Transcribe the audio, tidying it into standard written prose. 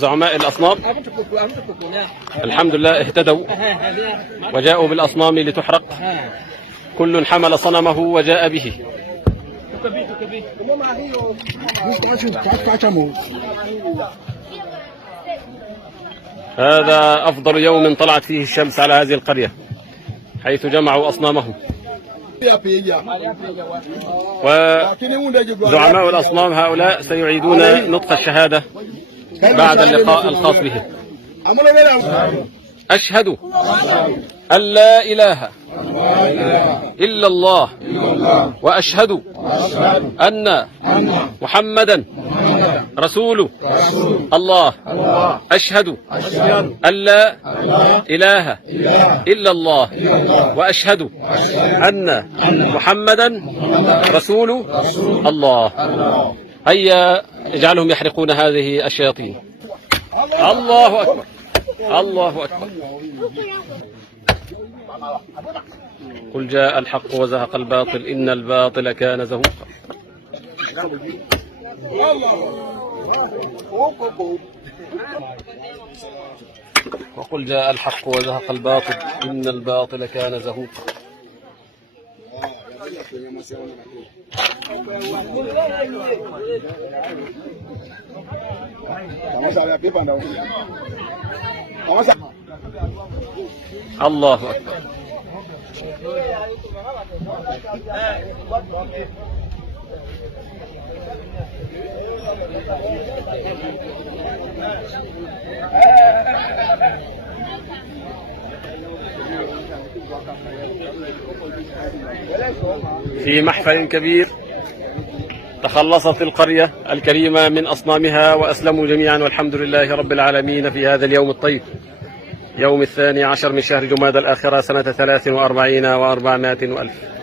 زعماء الأصنام الحمد لله اهتدوا وجاءوا بالأصنام لتحرق. كل حمل صنمه وجاء به. هذا أفضل يوم طلعت فيه الشمس على هذه القرية، حيث جمعوا أصنامهم. وزعماء الأصنام هؤلاء سيعيدون نطق الشهادة بعد اللقاء الخاص بهم. أشهد أن لا إله إلا الله وأشهد أن محمدا رسول الله. أشهد أن لا إله إلا الله وأشهد أن محمدا رسول الله. هيا اجعلهم يحرقون هذه الشياطين. الله أكبر، الله أكبر. قل جاء الحق وزهق الباطل إن الباطل كان زهوقا. وقل جاء الحق وزهق الباطل إن الباطل كان زهوقا. الله أكبر. في محفل كبير تخلصت القرية الكريمة من أصنامها وأسلموا جميعا، والحمد لله رب العالمين في هذا اليوم الطيب، يوم 12 من شهر جمادى الآخرة سنة 43 و400 وألف.